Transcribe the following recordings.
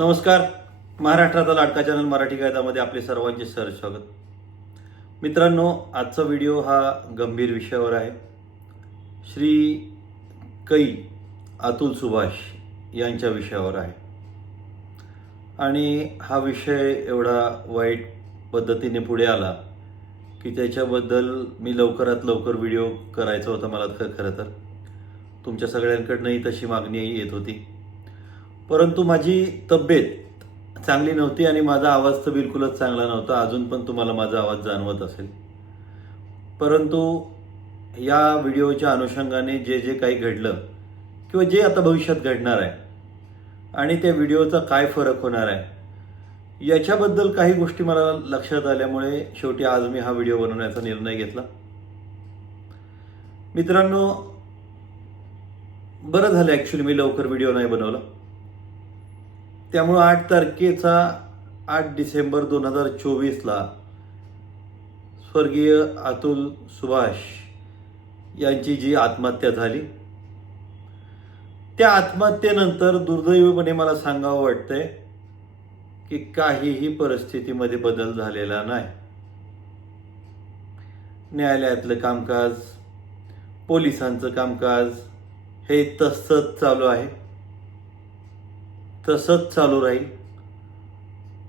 नमस्कार. महाराष्ट्राचा लाडका चॅनल मराठी कायदामध्ये आपले सर्वांचे सर स्वागत मित्रांनो आजचा व्हिडिओ हा गंभीर विषयावर आहे. श्री कै अतुल सुभाष यांच्या विषयावर आहे. आणि हा विषय एवढा वाईट पद्धतीने पुढे आला की त्याच्याबद्दल मी लवकरात लवकर व्हिडिओ करायचा होता मला खरं तर. तुमच्या सगळ्यांकडनंही तशी मागणी येत होती. परंतु माझी तब्येत चांगली नव्हती आणि माझा आवाज तर बिलकुलच चांगला नव्हता. अजून पण तुम्हाला माझा आवाज जाणवत असेल. परंतु या व्हिडिओच्या अनुषंगाने जे जे काही घडलं किंवा जे आता भविष्यात घडणार आहे आणि त्या व्हिडिओचा काय फरक होणार आहे याच्याबद्दल काही गोष्टी मला लक्षात आल्यामुळे शेवटी आज मी हा व्हिडिओ बनवण्याचा निर्णय घेतला. मित्रांनो बरं झालं ॲक्च्युली मी लवकर व्हिडिओ नाही बनवला. त्यामुळं आठ तारखेचा आठ डिसेंबर दोन हजार चोवीसला स्वर्गीय अतुल सुभाष यांची जी आत्महत्या झाली. त्या आत्महत्येनंतर दुर्दैवीपणे मला सांगावं वाटतंय की काहीही परिस्थितीमध्ये बदल झालेला नाही. न्यायालयातलं कामकाज पोलिसांचं कामकाज हे तसंच चालू आहे. तसंच चालू राहील.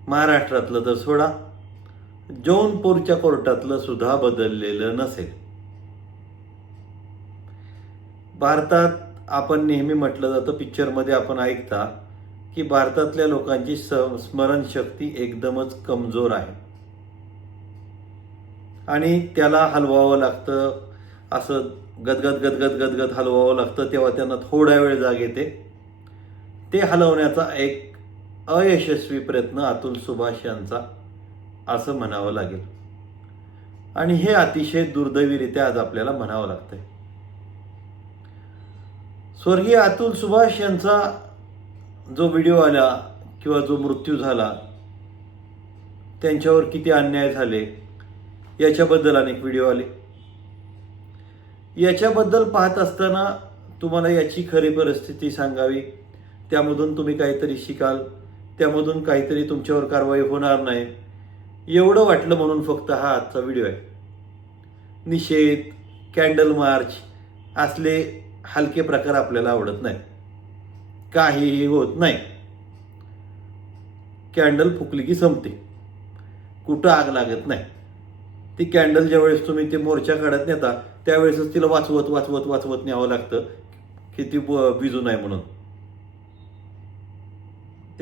महाराष्ट्रातलं तर सोडा. जौनपूरच्या कोर्टातलं सुद्धा बदललेलं नसेल. भारतात आपण नेहमी म्हटलं जातं पिक्चरमध्ये आपण ऐकता की भारतातल्या लोकांची स स्मरणशक्ती एकदमच कमजोर आहे. आणि त्याला हलवावं लागतं असं गदगद गदगद गदगद हलवावं लागतं तेव्हा त्यांना थोडा वेळ जाग येते. ते हलवण्याचा एक अयशस्वी प्रयत्न अतुल सुभाष यांचा असं म्हणावं लागेल. आणि हे अतिशय दुर्दैवीरित्या आज आपल्याला म्हणावं लागतंय. स्वर्गीय अतुल सुभाष यांचा जो व्हिडिओ आला किंवा जो मृत्यू झाला त्यांच्यावर किती अन्याय झाले याच्याबद्दल अनेक व्हिडिओ आले. याच्याबद्दल पाहत असताना तुम्हाला याची खरी परिस्थिती सांगावी. त्यामधून तुम्ही काहीतरी शिकाल त्यामधून काहीतरी तुमच्यावर कारवाई होणार नाही. एवढं वाटलं म्हणून फक्त हा आजचा व्हिडिओ आहे. निषेध कॅन्डल मार्च असले हलके प्रकार आपल्याला आवडत नाही. काहीही होत नाही. कॅन्डल फुकली की संपते. कुठं आग लागत नाही. ती कॅन्डल ज्यावेळेस तुम्ही ते मोर्चा काढत नेता त्यावेळेसच तिला वाचवत वाचवत वाचवत न्यावं लागतं की ती ब- नाही म्हणून.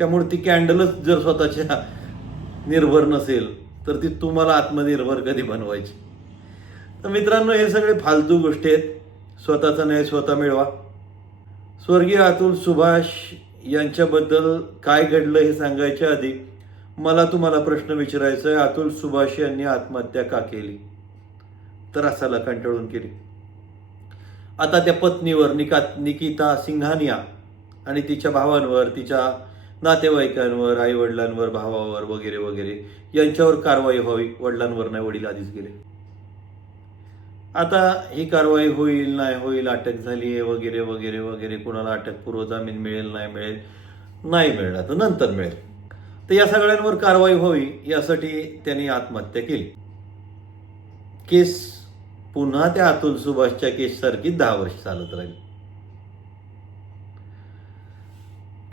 त्यामुळे ती कॅन्डलच जर स्वतःच्या निर्भर नसेल तर ती तुम्हाला आत्मनिर्भर कधी बनवायची? तर मित्रांनो हे सगळे फालतू गोष्टी आहेत. स्वतःचा न्याय स्वतः मिळवा. स्वर्गीय अतुल सुभाष यांच्याबद्दल काय घडलं हे सांगायच्या आधी मला तुम्हाला प्रश्न विचारायचा आहे. अतुल सुभाष यांनी आत्महत्या का केली? तर असाला कंटाळून केली. आता त्या पत्नीवर निका निकिता सिंघानिया आणि तिच्या भावांवर तिच्या नातेवाईकांवर आई वडिलांवर भावावर वगैरे वगैरे यांच्यावर कारवाई व्हावी वडिलांवर नाही वडील आधीच गेले. आता ही कारवाई होईल नाही होईल अटक झाली आहे वगैरे वगैरे वगैरे कोणाला अटकपूर्व जामीन मिळेल नाही मिळेल नाही मिळणार तर नंतर मिळेल. तर या सगळ्यांवर कारवाई व्हावी यासाठी त्यांनी आत्महत्या केली. केस पुन्हा त्या अतुल सुभाषच्या केससारखी दहा वर्ष चालत राहील.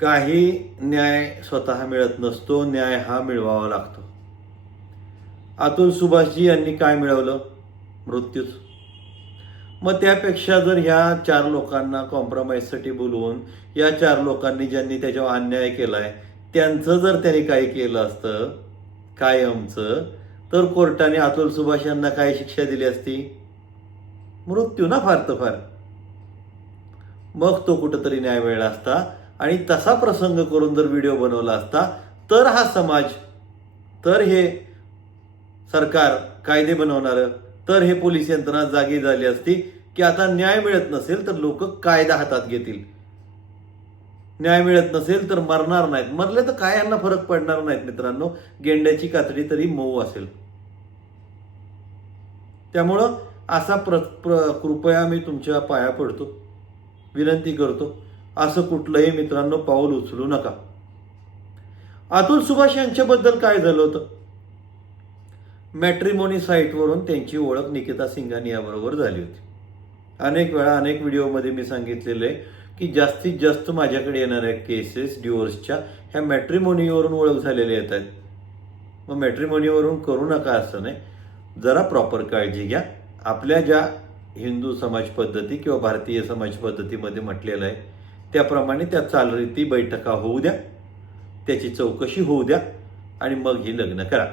काही न्याय स्वतः मिळत नसतो न्याय हा मिळवावा लागतो. अतुल सुभाषजी यांनी काय मिळवलं? मृत्यूच. मग त्यापेक्षा जर ह्या चार लोकांना कॉम्प्रोमाइजसाठी बोलवून या चार लोकांनी ज्यांनी त्याच्यावर अन्याय केलाय त्यांचं जर त्यांनी काही केलं असतं कायमचं तर कोर्टाने अतुल सुभाष यांना काय शिक्षा दिली असती? मृत्यू ना फार तर फार. मग तो कुठंतरी न्याय मिळाला असता. आणि तसा प्रसंग करून जर व्हिडिओ बनवला असता तर हा समाज तर हे सरकार कायदे बनवणारं तर हे पोलीस यंत्रणा जागी झाली असती की आता न्याय मिळत नसेल तर लोक कायदा हातात घेतील. न्याय मिळत नसेल तर मरणार नाहीत. मरले तर काय यांना फरक पडणार नाहीत मित्रांनो? गेंड्याची कातडी तरी मऊ असेल. त्यामुळं असा प्र प्र कृपया मी तुमच्या पाया पडतो. विनंती करतो. असं कुठलंही मित्रांनो पाऊल उचलू नका. अतुल सुभाष यांच्याबद्दल काय झालं होतं? मॅट्रिमोनी साईटवरून त्यांची ओळख निकिता सिंगानी याबरोबर झाली होती. अनेक वेळा अनेक व्हिडिओमध्ये मी सांगितलेलं आहे की जास्तीत जास्त माझ्याकडे येणाऱ्या केसेस डिवोर्सच्या ह्या मॅट्रिमोनीवरून ओळख झालेल्या येत आहेत. मग मॅट्रिमोनीवरून करू नका असं नाही. जरा प्रॉपर काळजी घ्या. आपल्या ज्या हिंदू समाज पद्धती किंवा भारतीय समाज पद्धतीमध्ये म्हटलेलं आहे त्याप्रमाणे त्या चालरीती बैठका होऊ द्या त्याची चौकशी होऊ द्या आणि मग ही लग्न करा.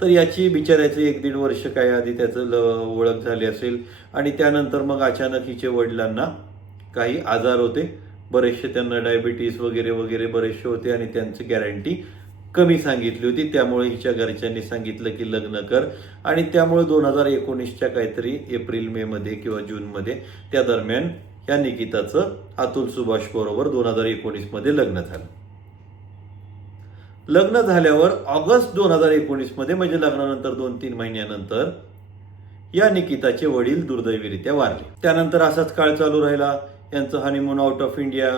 तर याची बिचाऱ्याचे एक दीड वर्ष काय आधी त्याचं ल ओळख झाली असेल आणि त्यानंतर मग अचानक हिचे वडिलांना काही आजार होते. बरेचसे त्यांना डायबिटीस वगैरे वगैरे बरेचसे होते आणि त्यांची गॅरंटी कमी सांगितली होती. त्यामुळे हिच्या घरच्यांनी सांगितलं की लग्न कर. आणि त्यामुळे दोन हजार एकोणीसच्या काहीतरी एप्रिल मे मध्ये किंवा जूनमध्ये त्या दरम्यान या निकिताचं अतुल सुभाष बरोबर दोन हजार एकोणीसमध्ये लग्न झालं. लग्न झाल्यावर ऑगस्ट दोन हजार एकोणीसमध्ये म्हणजे लग्नानंतर दोन तीन महिन्यानंतर या निकिताचे वडील दुर्दैवीरित्या वारले. त्यानंतर असाच काळ चालू राहिला. यांचं हनीमून आउट ऑफ इंडिया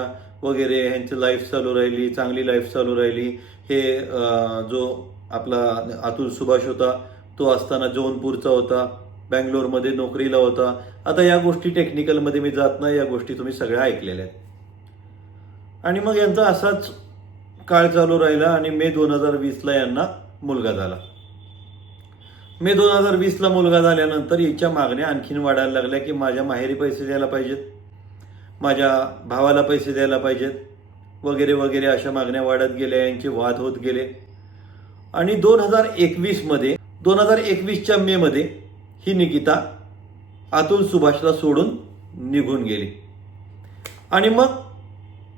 वगैरे ह्यांची लाईफ चालू राहिली चांगली लाईफ चालू राहिली. हे जो आपला अतुल सुभाष होता तो असताना जौनपूरचा होता. बँगलोरमध्ये नोकरीला होता. आता या गोष्टी टेक्निकलमध्ये मी जात नाही या गोष्टी तुम्ही सगळ्या ऐकलेल्या आहेत. आणि मग यांचा असाच काळ चालू राहिला आणि मे दोन हजार वीसला यांना मुलगा झाला. मे दोन हजार वीसला मुलगा झाल्यानंतर हिच्या मागण्या आणखीन वाढायला लागल्या की माझ्या माहेरी पैसे द्यायला पाहिजेत माझ्या भावाला पैसे द्यायला पाहिजेत वगैरे वगैरे अशा मागण्या वाढत गेल्या यांचे वाद होत गेले. आणि दोन हजार एकवीसमध्ये दोन हजार एकवीसच्या मेमध्ये ही निकिता आतून सुभाषला सोडून निघून गेली. आणि मग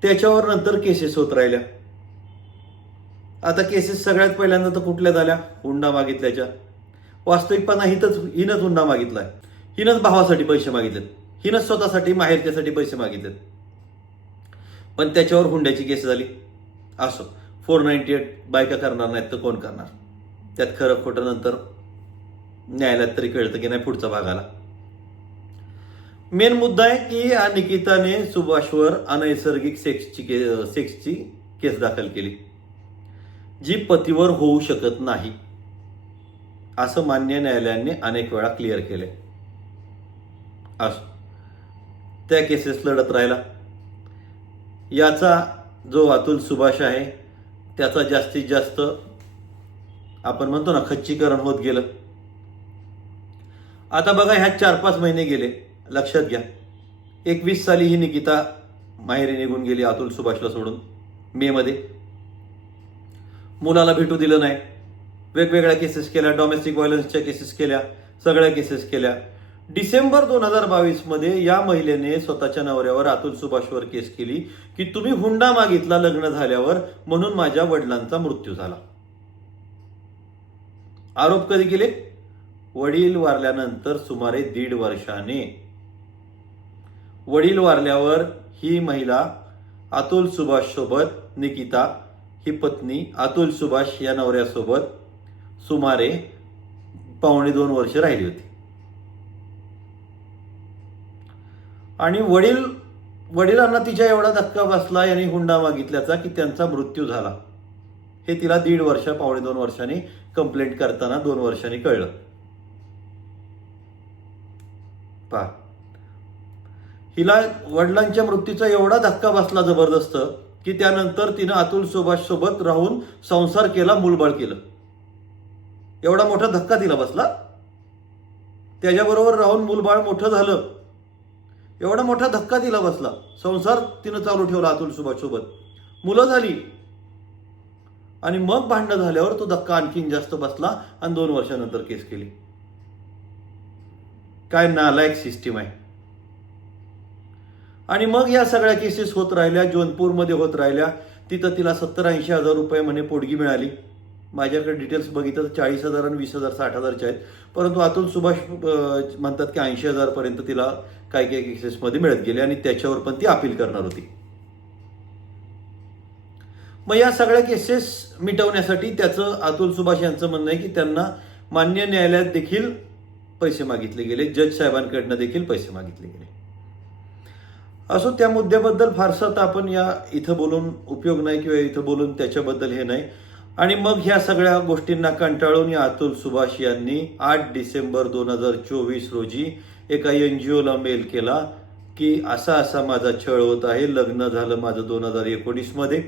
त्याच्यावर नंतर केसेस होत राहिल्या. आता केसेस सगळ्यात पहिल्यांदा तर कुठल्या झाल्या? हुंडा मागितल्याच्या. वास्तविकपणा हिथंच हिनंच हुंडा मागितलाय. हिनंच भावासाठी पैसे मागितलेत. हिनंच स्वतःसाठी माहेरच्यासाठी पैसे मागितलेत. पण त्याच्यावर हुंड्याची केस झाली. असो. फोर नाईन्टी एट बायका करणार नाहीत तर कोण करणार? त्यात खरं खोटं नंतर न्यायालयात तरी कळतं की नाही पुढचा भाग आला मेन मुद्दा आहे की निकिताने सुभाषवर अनैसर्गिक सेक्सची के सेक्सची केस दाखल केली. जी पतीवर होऊ शकत नाही. असं मान्य न्यायालयाने अनेक वेळा क्लिअर केले असो. त्या केसेस लढत राहिला. याचा जो अतुल सुभाष आहे त्याचा जास्तीत जास्त आपण म्हणतो ना खच्चीकरण होत गेलं. आता बघा ह्यात चार पाच महिने गेले. लक्षात घ्या. एकवीस साली ही निकिता माहेरी निघून गेली अतुल सुभाषला सोडून मे मध्ये. मुलाला भेटू दिलं नाही. वेगवेगळ्या केसेस केल्या डॉमेस्टिक व्हायलन्सच्या केसेस केल्या सगळ्या केसेस केल्या. डिसेंबर दोन हजार बावीसमध्ये या महिलेने स्वतःच्या नवऱ्यावर अतुल सुभाषवर केस केली की तुम्ही हुंडा मागितला लग्न झाल्यावर म्हणून माझ्या वडिलांचा मृत्यू झाला. आरोप कधी केले? वडील वारल्यानंतर सुमारे दीड वर्षाने. वडील वारल्यावर ही महिला अतुल सुभाष सोबत निकिता ही पत्नी अतुल सुभाष या नवऱ्यासोबत सुमारे पावणे दोन वर्ष राहिली होती. आणि वडील वडिलांना तिच्या एवढा धक्का बसला यांनी हुंडा मागितल्याचा की त्यांचा मृत्यू झाला. हे तिला दीड वर्ष पावणे दोन वर्षांनी कंप्लेंट करताना दोन वर्षांनी कळलं. पहा हिला वडिलांच्या मृत्यूचा एवढा धक्का बसला जबरदस्त की त्यानंतर तिनं अतुल सुभाष सोबत राहून संसार केला मूलबाळ केलं. एवढा मोठा धक्का तिला बसला. त्याच्याबरोबर राहून मूलबाळ मोठं झालं. एवढा मोठा धक्का तिला बसला. संसार तिनं चालू ठेवला अतुल सुभाष सोबत मुलं झाली. आणि मग भांडणं झाल्यावर तो धक्का आणखीन जास्त बसला आणि दोन वर्षानंतर केस केली. काय नालायक सिस्टीम आहे. आणि मग या सगळ्या केसेस होत राहिल्या जोनपूरमध्ये होत राहिल्या. तिथं तिला सत्तर ऐंशी हजार रुपये म्हणे पोटगी मिळाली. माझ्याकडे डिटेल्स बघितलं तर चाळीस हजार आणि वीस हजार साठ हजारचे आहेत. परंतु अतुल सुभाष म्हणतात की ऐंशी हजारपर्यंत तिला काही काही केसेसमध्ये मिळत गेले आणि त्याच्यावर पण ती अपील करणार होती. मग या सगळ्या केसेस मिटवण्यासाठी त्याचं अतुल सुभाष यांचं म्हणणं आहे की त्यांना मान्य न्यायालयात देखील पैसे मागितले गेले. जज साहेबांकडनं देखील पैसे मागितले गेले. असो त्या मुद्द्याबद्दल फारसा तर आपण या इथं बोलून उपयोग नाही किंवा इथं बोलून त्याच्याबद्दल हे नाही. आणि मग ह्या सगळ्या गोष्टींना कंटाळून या अतुल सुभाष यांनी आठ डिसेंबर दोन हजार चोवीस रोजी एका एन जी ओला मेल केला की असा असा माझा छळ होत आहे. लग्न झालं माझं दोन हजार एकोणीसमध्ये.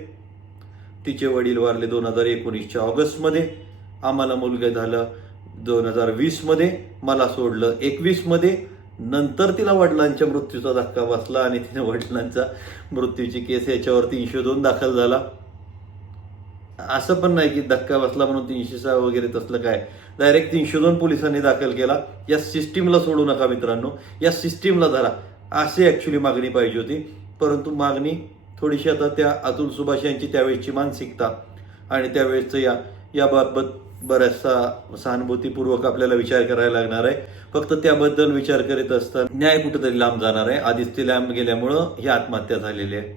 तिचे वडील वारले दोन हजार एकोणीसच्या ऑगस्टमध्ये. आम्हाला मुलगा झालं. दोन हजार वीसमध्ये मला सोडलं. एकवीसमध्ये नंतर तिला वडिलांच्या मृत्यूचा धक्का बसला आणि तिने वडिलांचा मृत्यूची केस याच्यावरती तीनशे दोन दाखल झाला. असं पण नाही की धक्का बसला म्हणून तीनशे सहा वगैरे तसलं काय. डायरेक्ट तीनशे दोन पोलिसांनी दाखल केला. या सिस्टीमला सोडू नका मित्रांनो. या सिस्टीमला धरा. अशी ॲक्च्युली मागणी पाहिजे होती. परंतु मागणी थोडीशी आता त्या अतुल सुभाष यांची त्यावेळेसची मानसिकता आणि त्यावेळेचं या याबाबत बऱ्याचसा सहानुभूतीपूर्वक आपल्याला विचार करायला लागणार आहे. फक्त त्याबद्दल विचार करीत असताना न्याय कुठेतरी लांब जाणार आहे. आधीच ते लांब गेल्यामुळं ही आत्महत्या झालेली आहे.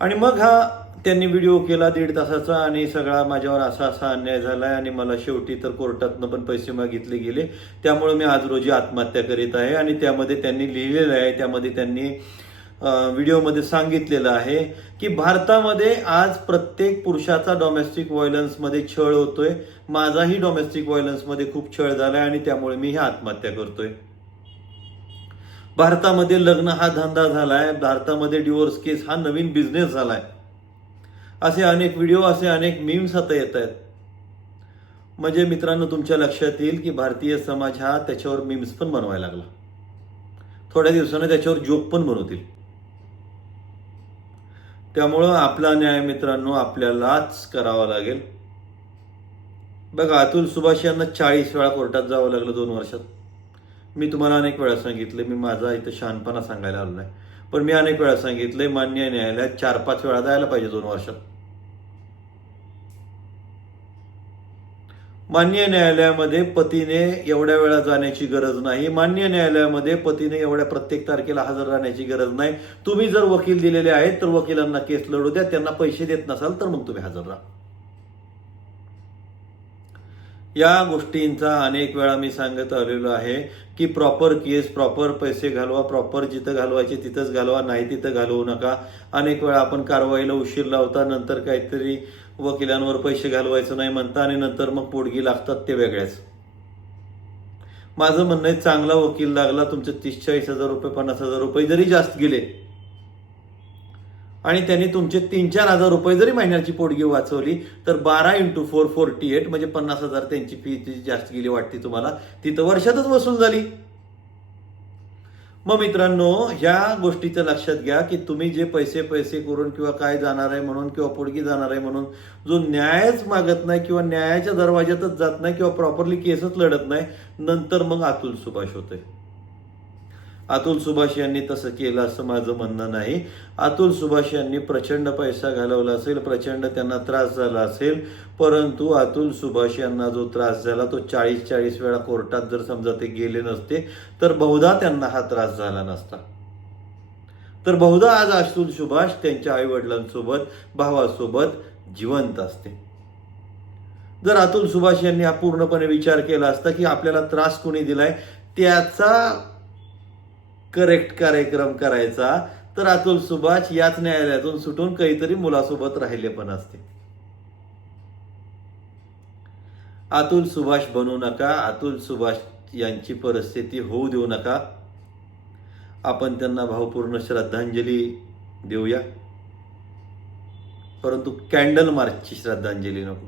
आणि मग हा त्यांनी व्हिडिओ केला दीड तासाचा आणि सगळा माझ्यावर असा असा अन्याय झालाय आणि मला शेवटी तर कोर्टातनं पण पैसे मागितले गेले. त्यामुळे मी आज रोजी आत्महत्या करीत आहे आणि त्यामध्ये त्यांनी लिहिलेलं आहे. त्यामध्ये त्यांनी व्हिडिओमध्ये सांगितलेलं आहे की भारतामध्ये आज प्रत्येक पुरुषाचा डोमेस्टिक व्हायलन्समध्ये छळ होतोय. माझाही डॉमेस्टिक व्हायलन्समध्ये खूप छळ झालाय आणि त्यामुळे मी ही आत्महत्या करतोय. भारतामध्ये लग्न हा धंदा झालाय. भारतामध्ये डिवोर्स केस हा नवीन बिझनेस झालाय. असे अनेक व्हिडिओ असे अनेक मीम्स आता येत आहेत. म्हणजे मित्रांनो तुमच्या लक्षात येईल की भारतीय समाज हा त्याच्यावर मीम्स पण बनवायला लागला. थोड्या दिवसानं त्याच्यावर जोक पण बनवतील. त्यामुळं आपला न्याय मित्रांनो आपल्यालाच करावा लागेल. बघा अतुल सुभाष यांना चाळीस वेळा कोर्टात जावं लागलं दोन वर्षात. मी तुम्हाला अनेक वेळा सांगितलं मी माझा इथं शहाणपणा सांगायला आलो नाही. पण मी अनेक वेळा सांगितलं मान्य न्यायालयात चार पाच वेळा जायला पाहिजे दोन वर्षात. मान्य न्यायालयामध्ये पतीने एवढ्या वेळा जाण्याची गरज नाही. मान्य न्यायालयामध्ये पतीने एवढ्या प्रत्येक तारखेला हजर राहण्याची गरज नाही. तुम्ही जर वकील दिलेले आहेत तर वकिलांना केस लढू द्या. त्यांना पैसे देत नसाल तर मग तुम्ही हजर राहा. या गोष्टींचा अनेक वेळा मी सांगत आलेलो आहे की प्रॉपर केस प्रॉपर पैसे घालवा प्रॉपर जिथं घालवायचे तिथंच घालवा नाही तिथं घालवू नका. अनेक वेळा आपण कारवाईला उशीर लावता नंतर काहीतरी वकिलांवर पैसे घालवायचं नाही म्हणता आणि नंतर मग पोडगी लागतात ते वेगळ्याच माझं म्हणणं आहे चांगला वकील लागला तुमचे तीस चाळीस हजार रुपये पन्नास हजार रुपये जरी जास्त गेले आणि त्यांनी तुमचे तीन चार हजार रुपये जरी महिन्याची पोटगी वाचवली तर बारा इंटू फोर फोर्टी एट म्हणजे पन्नास हजार त्यांची फी ती जास्त गेली वाटते तुम्हाला ती तर वर्षातच वसूल झाली. मग मित्रांनो ह्या गोष्टीचं लक्षात घ्या की तुम्ही जे पैसे पैसे करून किंवा काय जाणार आहे म्हणून किंवा पोडगी जाणार आहे म्हणून जो न्यायच मागत नाही किंवा न्यायाच्या दरवाज्यातच जात नाही किंवा प्रॉपरली केसच लढत नाही नंतर मग अतुल सुभाष होते. अतुल सुभाष यांनी तसं केलं असं माझं म्हणणं नाही. अतुल सुभाष यांनी प्रचंड पैसा घालवला असेल प्रचंड त्यांना त्रास झाला असेल परंतु अतुल सुभाष यांना जो त्रास झाला तो चाळीस चाळीस वेळा कोर्टात जर समजा ते गेले नसते तर बहुधा त्यांना हा त्रास झाला नसता. तर बहुधा आज अतुल सुभाष त्यांच्या आई वडिलांसोबत भावासोबत जिवंत असते. जर अतुल सुभाष यांनी हा पूर्णपणे विचार केला असता की आपल्याला त्रास कोणी दिलाय त्याचा करेक्ट कार्यक्रम करायचा तर अतुल सुभाष याच न्यायालयातून सुटून काहीतरी मुलासोबत राहिले पण असते. अतुल सुभाष बनू नका अतुल सुभाष यांची परिस्थिती होऊ देऊ नका. आपण त्यांना भावपूर्ण श्रद्धांजली देऊया. परंतु कॅन्डल मार्चची श्रद्धांजली नको.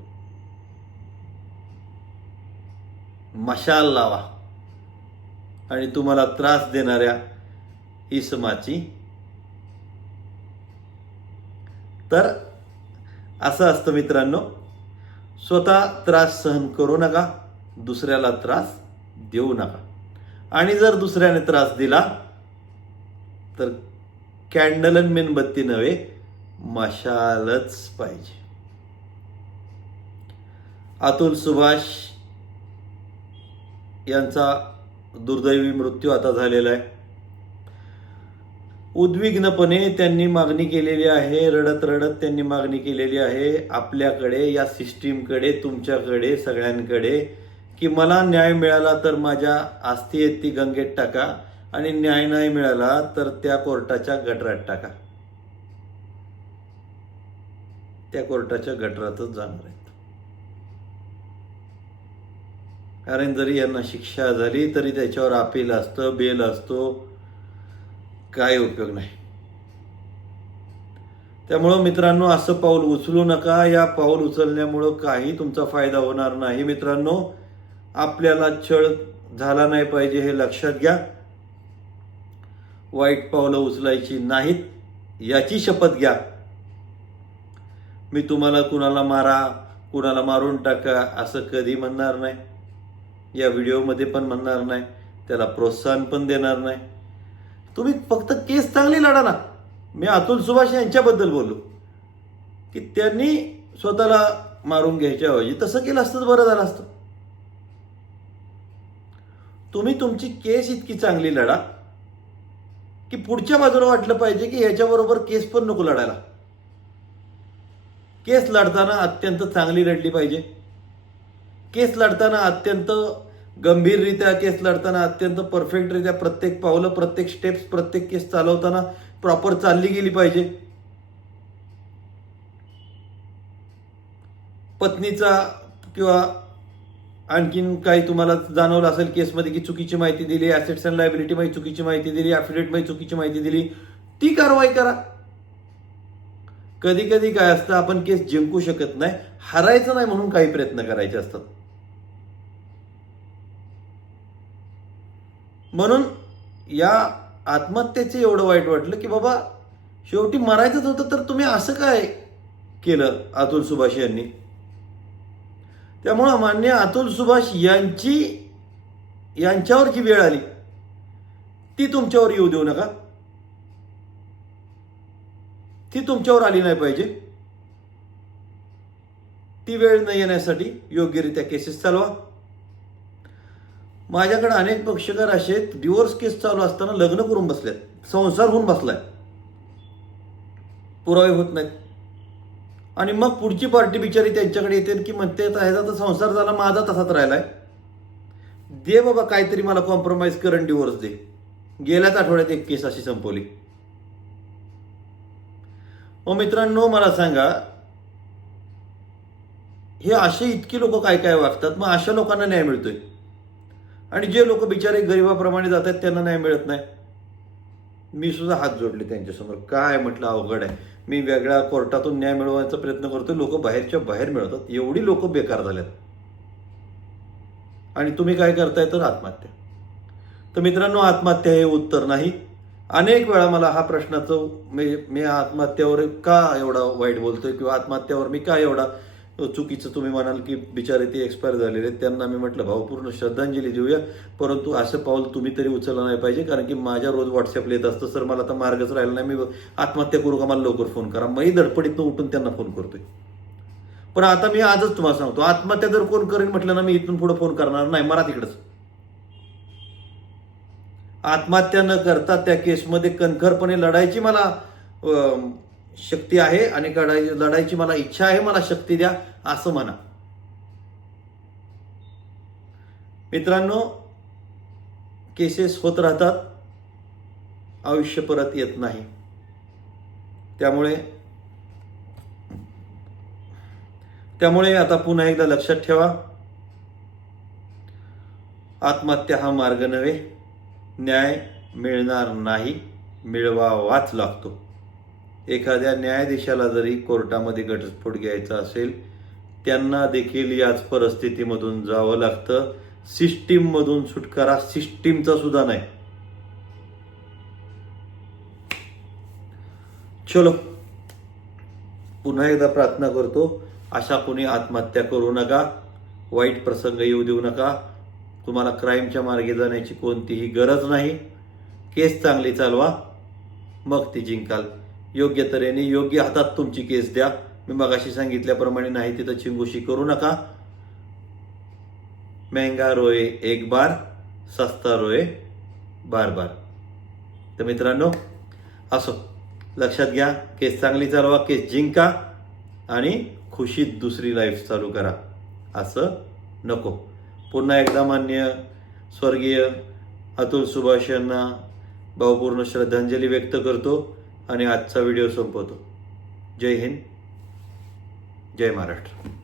मशाल लावा. आणि तुम्हाला त्रास देणाऱ्या इसमाची तर असं असतं मित्रांनो स्वतः त्रास सहन करू नका दुसऱ्याला त्रास देऊ नका. आणि जर दुसऱ्याने त्रास दिला तर कॅन्डल आणि मेणबत्ती नव्हे मशालच पाहिजे. अतुल सुभाष यांचा दुर्दैवी मृत्यू आता झालेला आहे. उद्विग्नपणे त्यांनी मागणी केलेली आहे रडत रडत त्यांनी मागणी केलेली आहे आपल्याकडे या सिस्टीमकडे तुमच्याकडे सगळ्यांकडे की मला न्याय मिळाला तर माझ्या आस्थी आहेत ती गंगेत टाका आणि न्याय नाही मिळाला तर त्या कोर्टाच्या गटरात टाका. त्या कोर्टाच्या गटरातच जाणार आहेत. कारण जरी यांना शिक्षा झाली तरी त्याच्यावर अपील असतं बेल असतो काय उपयोग नाही. त्यामुळं मित्रांनो असं पाऊल उचलू नका. या पाऊल उचलण्यामुळं काही तुमचा फायदा होणार नाही. मित्रांनो आपल्याला छळ झाला नाही पाहिजे हे लक्षात घ्या. वाईट पावलं उचलायची नाहीत याची शपथ घ्या. मी तुम्हाला कुणाला मारा कुणाला मारून टाका असं कधी म्हणणार नाही. या व्हिडिओमध्ये पण म्हणणार नाही. त्याला प्रोत्साहन पण देणार नाही. तुम्ही फक्त केस चांगली लढा ना. मी अतुल सुभाष यांच्याबद्दल बोललो. की त्यांनी स्वतःला मारून घ्यायच्याऐवजी तसं केलं असतं बरं झालं असतं. तुम्ही तुमची केस इतकी चांगली लढा की पुढच्या बाजूला वाटलं पाहिजे की ह्याच्याबरोबर केस पण नको लढायला. केस लढताना अत्यंत चांगली लढली पाहिजे. केस लढताना अत्यंत गंभीररित्या केस लढताना अत्यंत परफेक्टरित्या प्रत्येक पावलं प्रत्येक स्टेप्स प्रत्येक केस चालवताना प्रॉपर चालली गेली पाहिजे. पत्नीचा किंवा आणखीन काही तुम्हाला जाणवलं असेल केसमध्ये की चुकीची माहिती दिली ॲसेट्स अँड लायबिलिटीमध्ये चुकीची माहिती दिली ॲफिडेटमध्ये चुकीची माहिती दिली ती कारवाई करा. कधी कधी काय असतं आपण केस जिंकू शकत नाही हरायचं नाही म्हणून काही प्रयत्न करायचे असतात. म्हणून या आत्महत्येचे एवढं वाईट वाटलं की बाबा शेवटी मरायचंच होतं तर तुम्ही असं काय केलं अतुल सुभाष यांनी? त्यामुळं मान्य अतुल सुभाष यांची यांच्यावर जी वेळ आली. ती तुमच्यावर येऊ देऊ नका. ती तुमच्यावर आली नाही पाहिजे. ती वेळ न येण्यासाठी योग्यरित्या केसेस चालवा. माझ्याकडे अनेक पक्षकार असे आहेत डिवोर्स केस चालू असताना लग्न करून बसल्यात संसार होऊन बसलाय. पुरावे होत नाहीत. आणि मग पुढची पार्टी बिचारी त्यांच्याकडे येते की म्हणते ह्याचा तर संसार झाला माझा तसाच राहिलाय. दे बाबा काहीतरी मला कॉम्प्रोमाइज करण डिवोर्स दे. गेल्याच आठवड्यात एक केस अशी संपवली. मग मित्रांनो मला सांगा हे असे इतकी लोक काय काय वागतात? मग अशा लोकांना न्याय मिळतोय. आणि जे लोक बिचारे गरिबाप्रमाणे जातात त्यांना नाही मिळत नाही. मी सुद्धा हात जोडले त्यांच्यासमोर. काय म्हटलं अवघड आहे. मी वेगळ्या कोर्टातून न्याय मिळवण्याचा प्रयत्न करतोय. लोक बाहेरच्या बाहेर मिळवतात एवढी लोक बेकार झाल्यात. आणि तुम्ही काय करताय? तर आत्महत्या. तर मित्रांनो आत्महत्या हे उत्तर नाही. अनेक वेळा मला हा प्रश्नाचं मी मी आत्महत्यावर का एवढा वाईट बोलतोय? किंवा आत्महत्यावर मी का एवढा चुकीचं तुम्ही म्हणाल की बिचारे ते एक्सपायर झालेले आहेत. त्यांना मी म्हटलं भावपूर्ण श्रद्धांजली देऊया. परंतु असं पाऊल तुम्ही तरी उचललं नाही पाहिजे कारण की माझ्या रोज व्हॉट्सअपला येत असतं. सर मला आता मार्गच राहिला नाही. मी आत्महत्या करू का? मला लवकर फोन करा. मी धडपडीतनं उठून त्यांना फोन करतोय. पण आता मी आजच तुम्हाला सांगतो आत्महत्या जर कोण करेन म्हटलं ना मी इथून पुढे फोन करणार नाही. मला तिकडंच. आत्महत्या न करता त्या केसमध्ये कणखरपणे लढायची मला शक्ती आहे आणि लढाई लढायची मला इच्छा आहे मला शक्ती द्या असं म्हणा. मित्रांनो केसेस होत राहतात. आयुष्य परत येत नाही. त्यामुळे त्यामुळे आता पुन्हा एकदा लक्षात ठेवा. आत्महत्या हा मार्ग नव्हे. न्याय मिळणार नाही. मिळवावाच लागतो. एखाद्या न्यायाधीशाला जरी कोर्टामध्ये घटस्फोट घ्यायचा असेल त्यांना देखील याच परिस्थितीमधून जावं लागतं. सिस्टीममधून सुटकारा सिस्टीमचा सुद्धा नाही. चलो पुन्हा एकदा प्रार्थना करतो. अशा कोणी आत्महत्या करू नका वाईट प्रसंग येऊ देऊ नका. तुम्हाला क्राईमच्या मार्गे जाण्याची कोणतीही गरज नाही. केस चांगली चालवा. मग ती जिंकाल. योग्य तऱ्हेने योग्य हातात तुमची केस द्या. मी मगाशी सांगितल्याप्रमाणे नाही तिथं चिंगुशी करू नका. महंगा रोये एक बार सस्ता रोये बार बार. तर मित्रांनो असो. लक्षात घ्या केस चांगली चालवा केस जिंका आणि खुशीत दुसरी लाईफ चालू करा. असं नको. पुन्हा एकदा मान्य स्वर्गीय अतुल सुभाष यांना भावपूर्ण श्रद्धांजली व्यक्त करतो. आणि आजचा व्हिडिओ संपवतो. जय हिंद. जय महाराष्ट्र.